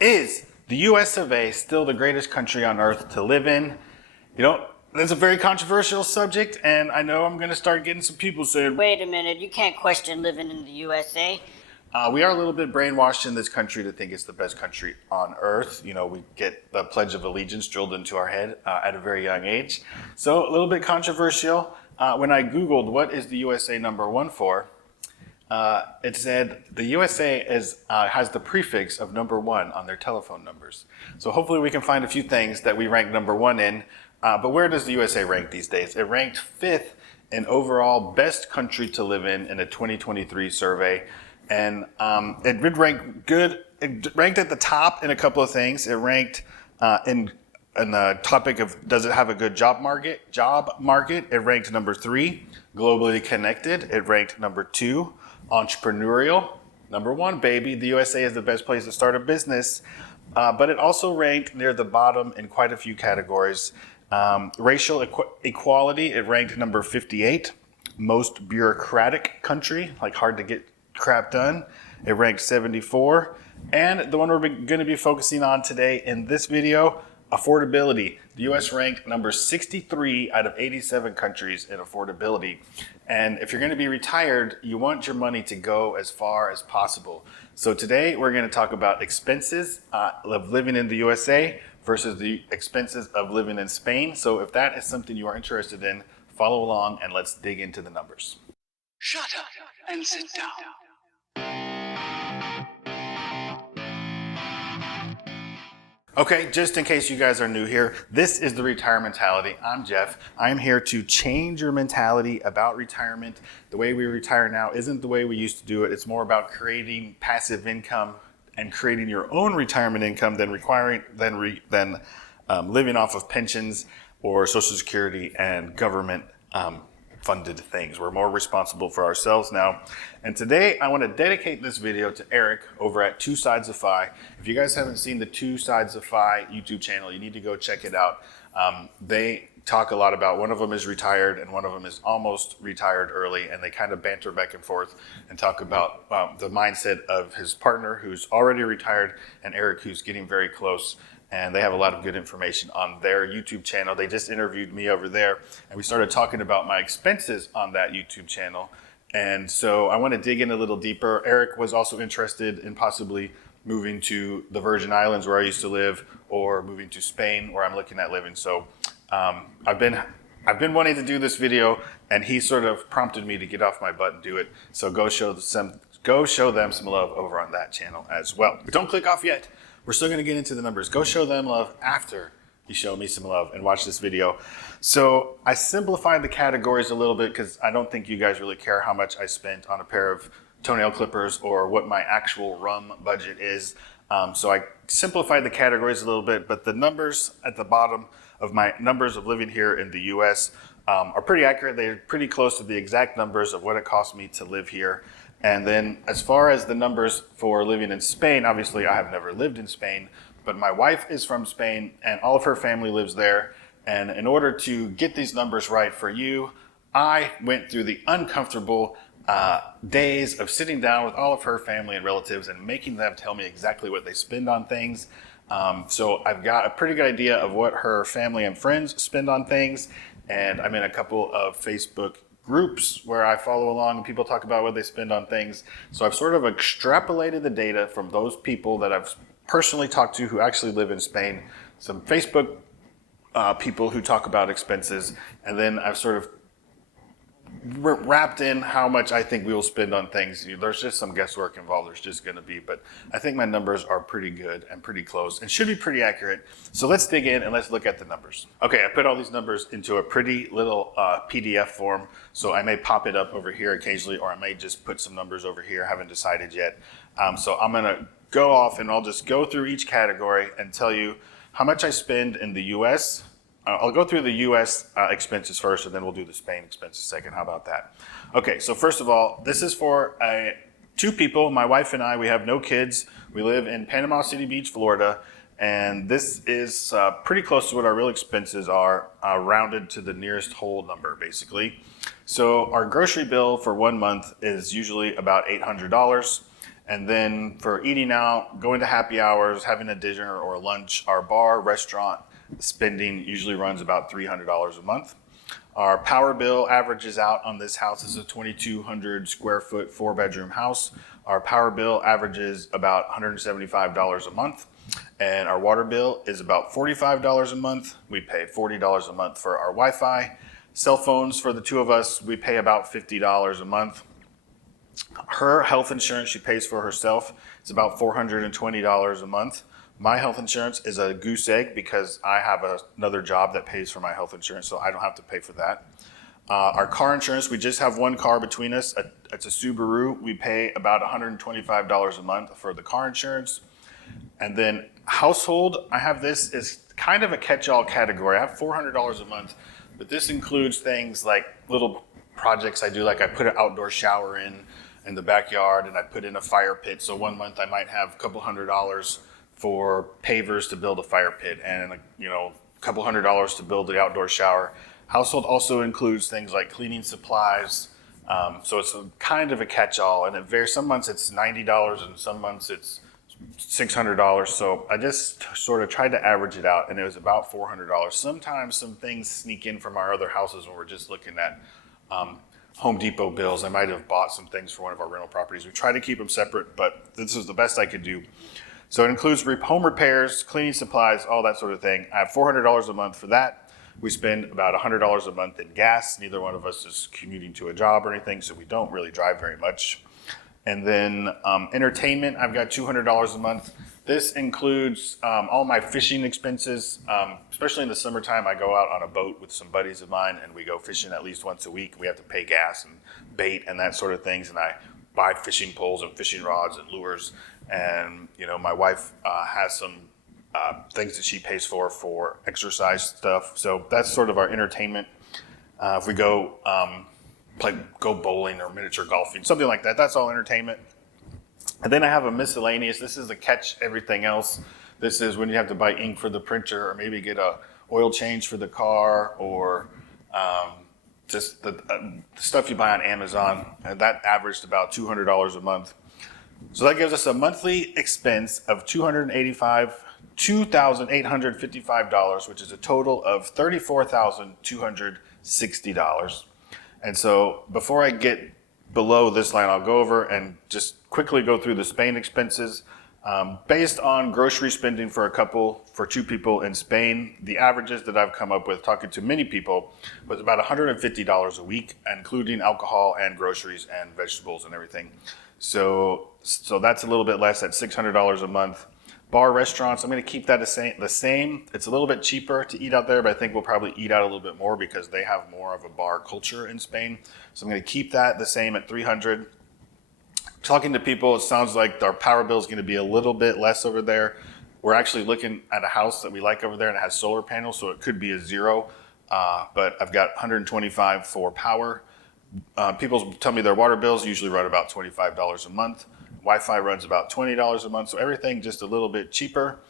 Is the US of A still the greatest country on earth to live in? That's a very controversial subject, and I know I'm going to start getting some people saying, Wait a minute, you can't question living in the USA. we are a little bit brainwashed in this country to think it's the best country on earth. We get the Pledge of Allegiance drilled into our head at a very young age. So a little bit controversial. When I Googled what is the USA number one for, it said the USA has the prefix of number one on their telephone numbers. So hopefully we can find a few things that we rank number one in. But where does the USA rank these days? It ranked fifth in overall best country to live in a 2023 survey. And it did rank good. It ranked at the top in a couple of things. It ranked in the topic of does it have a good job market? It ranked number 3. Globally connected. It ranked number 2. Entrepreneurial. Number 1, baby. The USA is the best place to start a business. But it also ranked near the bottom in quite a few categories. Racial equality, it ranked number 58. Most bureaucratic country, like hard to get crap done, it ranked 74. And the one we're going to be focusing on today in this video, affordability. The US ranked number 63 out of 87 countries in affordability. And if you're going to be retired, you want your money to go as far as possible. So today we're going to talk about expenses of living in the USA versus the expenses of living in Spain. So if that is something you are interested in, follow along and let's dig into the numbers. Shut up and sit down. Okay, just in case you guys are new here, this is the Retire Mentality. I'm Jeff. I'm here to change your mentality about retirement. The way we retire now isn't the way we used to do it. It's more about creating passive income and creating your own retirement income than living off of pensions or Social Security and government funded things. We're more responsible for ourselves now. And today I want to dedicate this video to Eric over at Two Sides of Fi. If you guys haven't seen the Two Sides of Fi YouTube channel, you need to go check it out. They talk a lot about, one of them is retired and one of them is almost retired early, and they kind of banter back and forth and talk about the mindset of his partner who's already retired and Eric who's getting very close. And they have a lot of good information on their YouTube channel. They just interviewed me over there, and we started talking about my expenses on that YouTube channel. And so I want to dig in a little deeper. Eric was also interested in possibly moving to the Virgin Islands where I used to live, or moving to Spain where I'm looking at living. So I've been wanting to do this video, and he sort of prompted me to get off my butt and do it. So go show them some love over on that channel as well. But don't click off yet. We're still going to get into the numbers. Go show them love after you show me some love and watch this video. So I simplified the categories a little bit because I don't think you guys really care how much I spent on a pair of toenail clippers or what my actual rum budget is. So I simplified the categories a little bit, but the numbers at the bottom of my numbers of living here in the US are pretty accurate. They're pretty close to the exact numbers of what it cost me to live here. And then as far as the numbers for living in Spain, obviously I have never lived in Spain, but my wife is from Spain and all of her family lives there. And in order to get these numbers right for you, I went through the uncomfortable days of sitting down with all of her family and relatives and making them tell me exactly what they spend on things. So I've got a pretty good idea of what her family and friends spend on things. And I'm in a couple of Facebook groups where I follow along and people talk about what they spend on things. So I've sort of extrapolated the data from those people that I've personally talked to who actually live in Spain, some Facebook people who talk about expenses, and then I've sort of wrapped in how much I think we will spend on things. There's just some guesswork involved, there's just going to be, but I think my numbers are pretty good and pretty close and should be pretty accurate. So let's dig in and let's look at the numbers. Okay, I put all these numbers into a pretty little PDF form, so I may pop it up over here occasionally, or I may just put some numbers over here. I haven't decided yet. So I'm going to go off and I'll just go through each category and tell you how much I spend in the US. I'll go through the US expenses first, and then we'll do the Spain expenses second. How about that? Okay, so first of all, this is for two people, my wife and I. We have no kids. We live in Panama City Beach, Florida, and this is pretty close to what our real expenses are, rounded to the nearest whole number, basically. So our grocery bill for 1 month is usually about $800. And then for eating out, going to happy hours, having a dinner or lunch, our bar, restaurant spending usually runs about $300 a month. Our power bill averages out on this house. This is a 2,200 square foot, 4-bedroom house. Our power bill averages about $175 a month. And our water bill is about $45 a month. We pay $40 a month for our Wi-Fi. Cell phones for the two of us, we pay about $50 a month. Her health insurance she pays for herself is about $420 a month. My health insurance is a goose egg because I have another job that pays for my health insurance, so I don't have to pay for that. Our car insurance, we just have one car between us. It's a Subaru. We pay about $125 a month for the car insurance. And then household, I have this is kind of a catch-all category. I have $400 a month, but this includes things like little projects I do, like I put an outdoor shower in the backyard, and I put in a fire pit. So one month I might have a couple $100 for pavers to build a fire pit, and a couple $100 to build the outdoor shower. Household also includes things like cleaning supplies. So it's kind of a catch-all, and it varies. Some months it's $90, and some months it's $600. So I just sort of tried to average it out, and it was about $400. Sometimes some things sneak in from our other houses when we're just looking at Home Depot bills. I might have bought some things for one of our rental properties. We try to keep them separate, but this is the best I could do. So it includes home repairs, cleaning supplies, all that sort of thing. I have $400 a month for that. We spend about $100 a month in gas. Neither one of us is commuting to a job or anything, so we don't really drive very much. And then entertainment, I've got $200 a month. This includes all my fishing expenses, especially in the summertime. I go out on a boat with some buddies of mine, and we go fishing at least once a week. We have to pay gas and bait and that sort of things, and I buy fishing poles and fishing rods and lures. And my wife has some things that she pays for exercise stuff. So that's sort of our entertainment. If we go go bowling or miniature golfing, something like that, that's all entertainment. And then I have a miscellaneous. This is to catch everything else. This is when you have to buy ink for the printer, or maybe get a oil change for the car, or just the stuff you buy on Amazon. And that averaged about $200 a month. So that gives us a monthly expense of $2,855, which is a total of $34,260. And so before I get below this line, I'll go over and just quickly go through the Spain expenses. Based on grocery spending for two people in Spain, the averages that I've come up with, talking to many people, was about $150 a week, including alcohol and groceries and vegetables and everything. So that's a little bit less at $600 a month. Bar restaurants, I'm going to keep that the same. It's a little bit cheaper to eat out there, but I think we'll probably eat out a little bit more because they have more of a bar culture in Spain. So I'm going to keep that the same at $300. Talking to people, it sounds like our power bill is going to be a little bit less over there. We're actually looking at a house that we like over there, and it has solar panels, so it could be a zero. But I've got $125 for power. People tell me their water bills usually run about $25 a month. Wi-Fi runs about $20 a month, so everything just a little bit cheaper.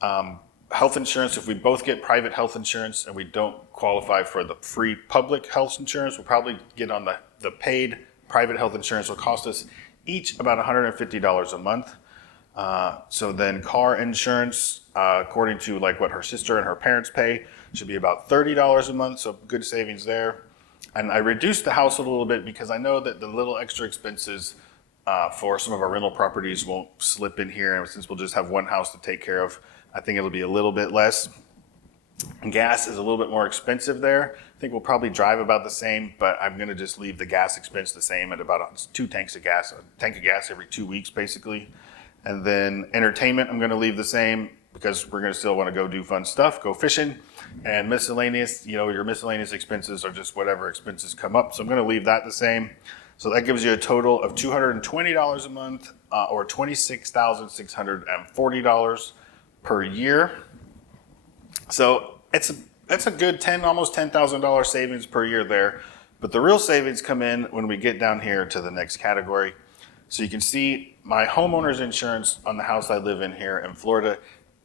Health insurance, if we both get private health insurance and we don't qualify for the free public health insurance, we'll probably get on the paid private health insurance. Will cost us each about $150 a month. So then car insurance, according to like what her sister and her parents pay, should be about $30 a month, so good savings there. And I reduced the household a little bit because I know that the little extra expenses for some of our rental properties won't slip in here. And since we'll just have one house to take care of, I think it'll be a little bit less. Gas is a little bit more expensive there. I think we'll probably drive about the same, but I'm going to just leave the gas expense the same at about 2 tanks of gas, a tank of gas every 2 weeks, basically. And then entertainment, I'm going to leave the same because we're going to still want to go do fun stuff, go fishing. And miscellaneous, your miscellaneous expenses are just whatever expenses come up. So I'm going to leave that the same. So that gives you a total of $220 a month, or $26,640 per year. So it's a good almost $10,000 savings per year there. But the real savings come in when we get down here to the next category. So you can see my homeowner's insurance on the house I live in here in Florida.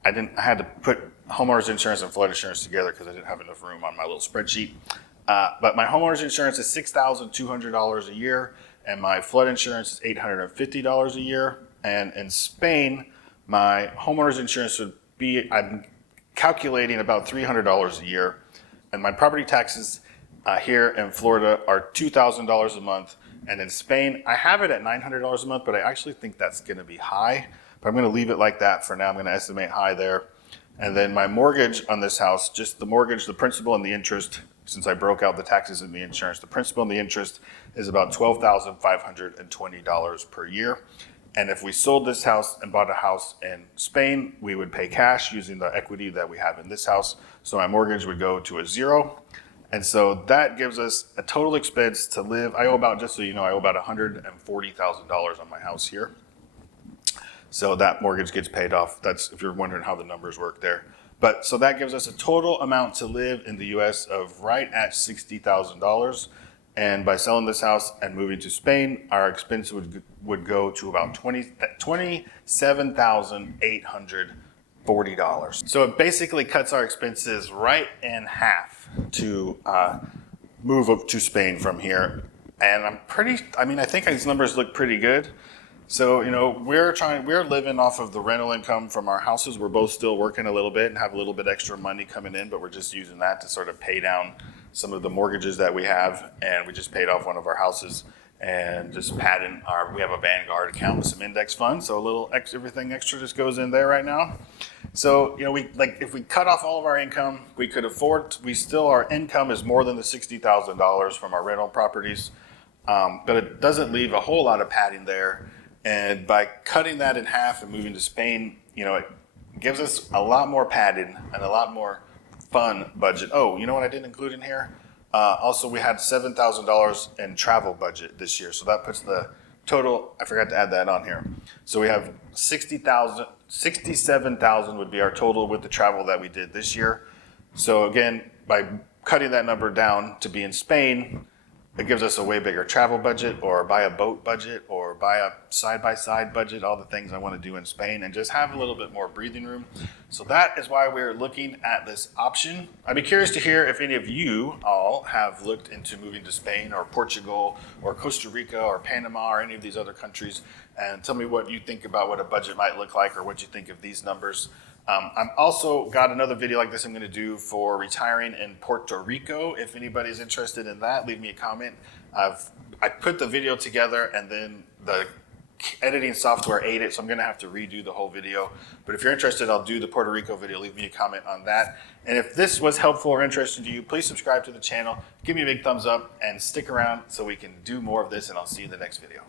I had to put homeowner's insurance and flood insurance together because I didn't have enough room on my little spreadsheet. But my homeowner's insurance is $6,200 a year, and my flood insurance is $850 a year. And in Spain, my homeowner's insurance would be, I'm calculating about $300 a year. And my property taxes here in Florida are $2,000 a month. And in Spain, I have it at $900 a month, but I actually think that's going to be high. But I'm going to leave it like that for now. I'm going to estimate high there. And then my mortgage on this house, just the mortgage, the principal and the interest, since I broke out the taxes and the insurance, the principal and the interest is about $12,520 per year. And if we sold this house and bought a house in Spain, we would pay cash using the equity that we have in this house. So my mortgage would go to a zero. And so that gives us a total expense to live. I owe about, just so you know, I owe about $140,000 on my house here. So that mortgage gets paid off. That's if you're wondering how the numbers work there. But so that gives us a total amount to live in the US of right at $60,000. And by selling this house and moving to Spain, our expense would go to about $27,840. So it basically cuts our expenses right in half to move up to Spain from here. And I think these numbers look pretty good. So, we're living off of the rental income from our houses. We're both still working a little bit and have a little bit extra money coming in, but we're just using that to sort of pay down some of the mortgages that we have. And we just paid off one of our houses and just padding we have a Vanguard account with some index funds. So a little everything extra just goes in there right now. So, if we cut off all of our income, we could afford, our income is more than the $60,000 from our rental properties. But it doesn't leave a whole lot of padding there. And by cutting that in half and moving to Spain, it gives us a lot more padding and a lot more fun budget. Oh, you know what I didn't include in here? Also, we had $7,000 in travel budget this year. So that puts the total, I forgot to add that on here. So we have $67,000 would be our total with the travel that we did this year. So again, by cutting that number down to be in Spain, it gives us a way bigger travel budget, or buy a boat budget, or buy a side-by-side budget, all the things I want to do in Spain, and just have a little bit more breathing room. So that is why we're looking at this option. I'd be curious to hear if any of you all have looked into moving to Spain or Portugal or Costa Rica or Panama or any of these other countries, and tell me what you think about what a budget might look like or what you think of these numbers. I'm also got another video like this I'm going to do for retiring in Puerto Rico. If anybody's interested in that, leave me a comment. I put the video together and then the editing software ate it, so I'm going to have to redo the whole video. But if you're interested, I'll do the Puerto Rico video. Leave me a comment on that. And if this was helpful or interesting to you, please subscribe to the channel, give me a big thumbs up, and stick around so we can do more of this, and I'll see you in the next video.